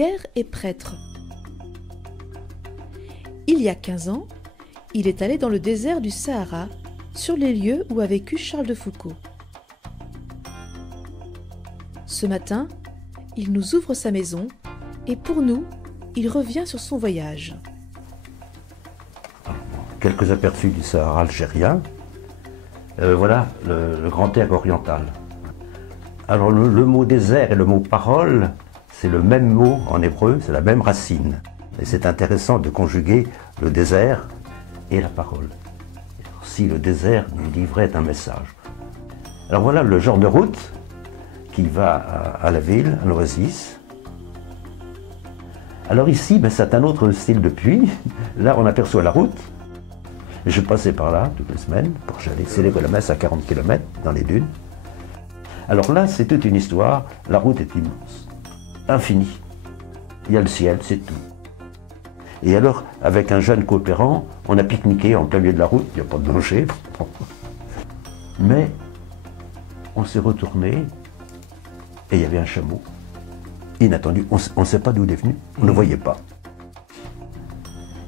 Pierre est prêtre. Il y a 15 ans, il est allé dans le désert du Sahara, sur les lieux où a vécu Charles de Foucault. Ce matin, il nous ouvre sa maison et pour nous, il revient sur son voyage. Quelques aperçus du Sahara algérien. Voilà le grand air oriental. Alors le mot désert et le mot parole, c'est le même mot en hébreu, c'est la même racine. Et c'est intéressant de conjuguer le désert et la parole. Alors, si le désert nous livrait un message. Alors voilà le genre de route qui va à la ville, à l'oasis. Alors ici, c'est un autre style de puits. Là, on aperçoit la route. Je passais par là toutes les semaines pour que j'allais célébrer la messe à 40 km dans les dunes. Alors là, c'est toute une histoire. La route est immense, infinie. Il y a le ciel, c'est tout. Et alors, avec un jeune coopérant, on a pique-niqué en plein milieu de la route. Il n'y a pas de danger. Mais on s'est retourné et il y avait un chameau inattendu. On ne sait pas d'où il est venu. On ne le voyait pas.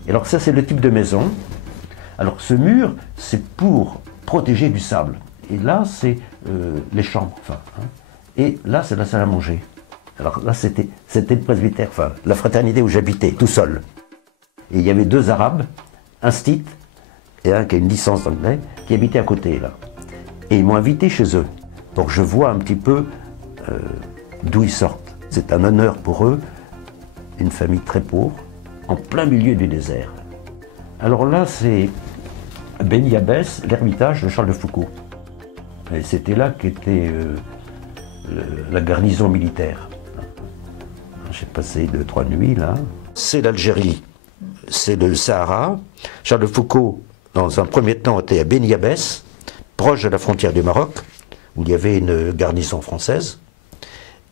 Et alors ça, c'est le type de maison. Alors ce mur, c'est pour protéger du sable. Et là, c'est les chambres. Et là, c'est la salle à manger. Alors là, c'était le presbytère, la fraternité où j'habitais, tout seul. Et il y avait 2 Arabes, un stit et un qui a une licence d'anglais, qui habitaient à côté, là. Et ils m'ont invité chez eux, pour que je voie un petit peu d'où ils sortent. C'est un honneur pour eux, une famille très pauvre, en plein milieu du désert. Alors là, c'est Beni Abbès, l'ermitage de Charles de Foucault. Et c'était là qu'était la garnison militaire. J'ai passé 2-3 nuits là. C'est l'Algérie, c'est le Sahara. Charles de Foucault, dans un premier temps, était à Beni Abbès, proche de la frontière du Maroc, où il y avait une garnison française.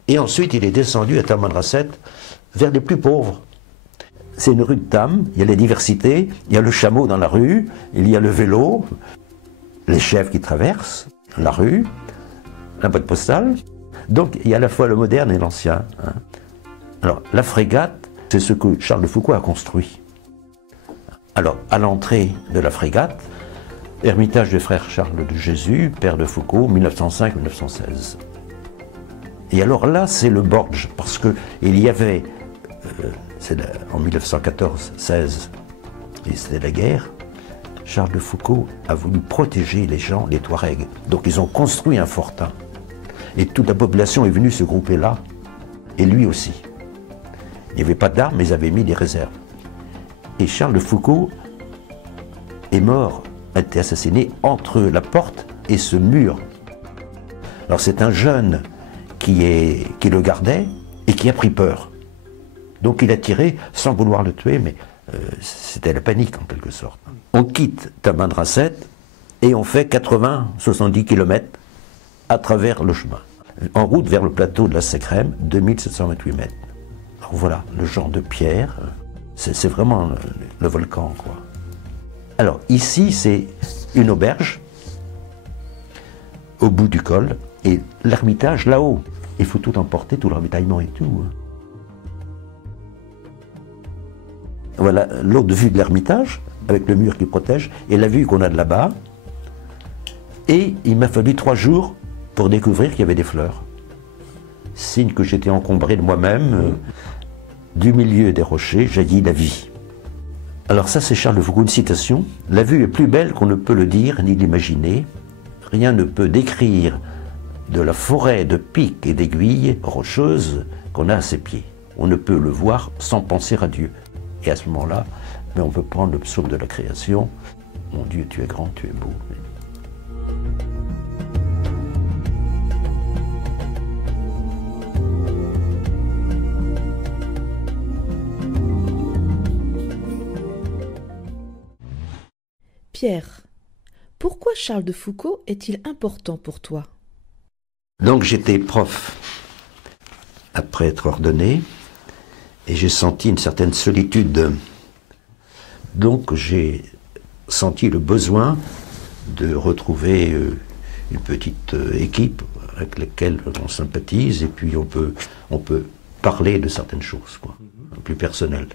Et ensuite, il est descendu à Tamanrasset, vers les plus pauvres. C'est une rue de Tam, il y a la diversité, il y a le chameau dans la rue, il y a le vélo, les chèvres qui traversent la rue, la boîte postale. Donc il y a à la fois le moderne et l'ancien. Alors la frégate, c'est ce que Charles de Foucault a construit. Alors à l'entrée de la frégate, ermitage du frère Charles de Jésus, père de Foucault, 1905-1916. Et alors là, c'est le Borge, parce qu'il y avait... en 1914-16, et c'était la guerre, Charles de Foucault a voulu protéger les gens, les Touaregs. Donc ils ont construit un fortin. Et toute la population est venue se grouper là, et lui aussi. Il n'y avait pas d'armes, mais ils avaient mis des réserves. Et Charles de Foucault est mort, a été assassiné entre la porte et ce mur. Alors c'est un jeune qui le gardait et qui a pris peur. Donc il a tiré sans vouloir le tuer, mais c'était la panique en quelque sorte. On quitte Tamanrasset et on fait 80-70 km à travers le chemin. En route vers le plateau de la Sécrème, 2728 mètres. Alors voilà, le genre de pierre, c'est vraiment le volcan, quoi. Alors ici, c'est une auberge au bout du col et l'ermitage là-haut. Il faut tout emporter, tout le ravitaillement et tout. Voilà l'autre vue de l'ermitage, avec le mur qui protège, et la vue qu'on a de là-bas. Et il m'a fallu 3 jours pour découvrir qu'il y avait des fleurs. Signe que j'étais encombré de moi-même. Du milieu des rochers jaillit la vie. Alors ça, c'est Charles de Foucault, une citation. « La vue est plus belle qu'on ne peut le dire ni l'imaginer. Rien ne peut décrire de la forêt de pics et d'aiguilles rocheuses qu'on a à ses pieds. On ne peut le voir sans penser à Dieu. » Et à ce moment-là, on peut prendre le psaume de la création. « Mon Dieu, tu es grand, tu es beau. » Pierre, pourquoi Charles de Foucault est-il important pour toi? Donc j'étais prof après être ordonné et j'ai senti une certaine solitude. Donc j'ai senti le besoin de retrouver une petite équipe avec laquelle on sympathise et puis on peut parler de certaines choses, quoi, plus personnelles.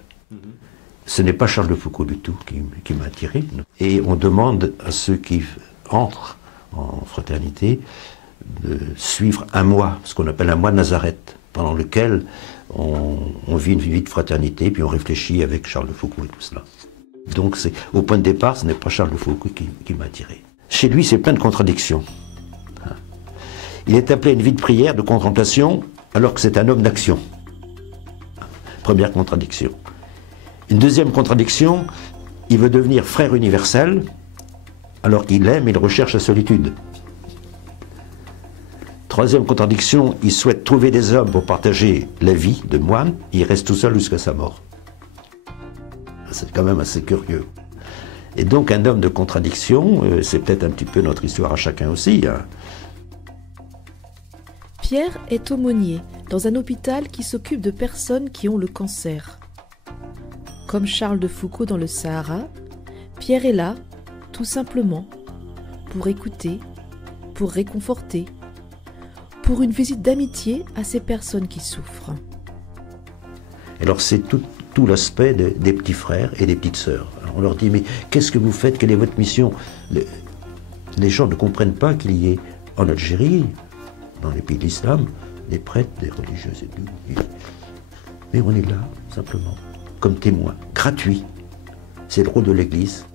Ce n'est pas Charles de Foucault du tout qui m'a attiré. Et on demande à ceux qui entrent en fraternité de suivre un mois, ce qu'on appelle un mois de Nazareth, pendant lequel on vit une vie de fraternité, puis on réfléchit avec Charles de Foucault et tout cela. Donc au point de départ, ce n'est pas Charles de Foucault qui m'a attiré. Chez lui, c'est plein de contradictions. Il est appelé à une vie de prière, de contemplation, alors que c'est un homme d'action. Première contradiction. Une deuxième contradiction, il veut devenir frère universel, alors qu'il aime et il recherche la solitude. Troisième contradiction, il souhaite trouver des hommes pour partager la vie de moine, et il reste tout seul jusqu'à sa mort. C'est quand même assez curieux. Et donc un homme de contradiction, c'est peut-être un petit peu notre histoire à chacun aussi. Hein. Pierre est aumônier dans un hôpital qui s'occupe de personnes qui ont le cancer. Comme Charles de Foucault dans le Sahara, Pierre est là, tout simplement, pour écouter, pour réconforter, pour une visite d'amitié à ces personnes qui souffrent. Alors c'est tout l'aspect des petits frères et des petites sœurs. Alors on leur dit, mais qu'est-ce que vous faites? Quelle est votre mission? Les gens ne comprennent pas qu'il y ait en Algérie, dans les pays de l'islam, des prêtres, des religieuses et tout. Mais on est là, simplement, comme témoin, gratuit. C'est le rôle de l'Église.